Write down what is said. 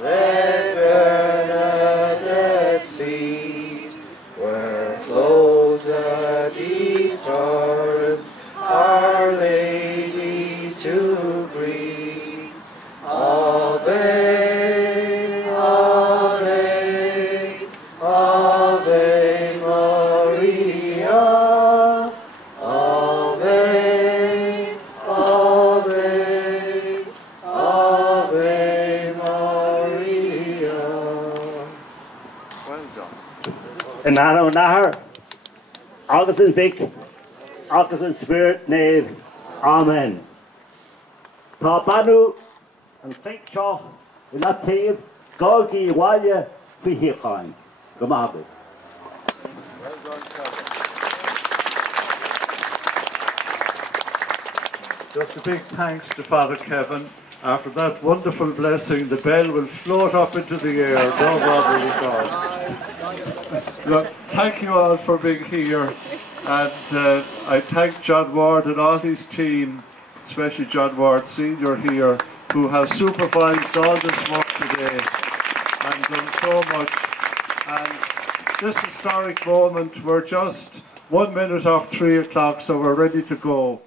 Let Bernadette's feet, where flows the deep torrent, Our Lady to greet. Ave, Ave, Ave Maria. Ave, Ave, Ave Maria. Well done. In Anno Nahar, August in Vic, August in Spirit, Nave. Amen. Tá Banu and Think Shaw in that team, Gorgi Walya Fihichain. Gamabu. Well done, Kevin. Just a big thanks to Father Kevin. After that wonderful blessing, the bell will float up into the air. No bother at all. Look, thank you all for being here. And I thank John Ward and all his team, especially John Ward Sr. here, who have supervised all this work today and done so much. And this historic moment, we're just 1 minute off 3 o'clock, so we're ready to go.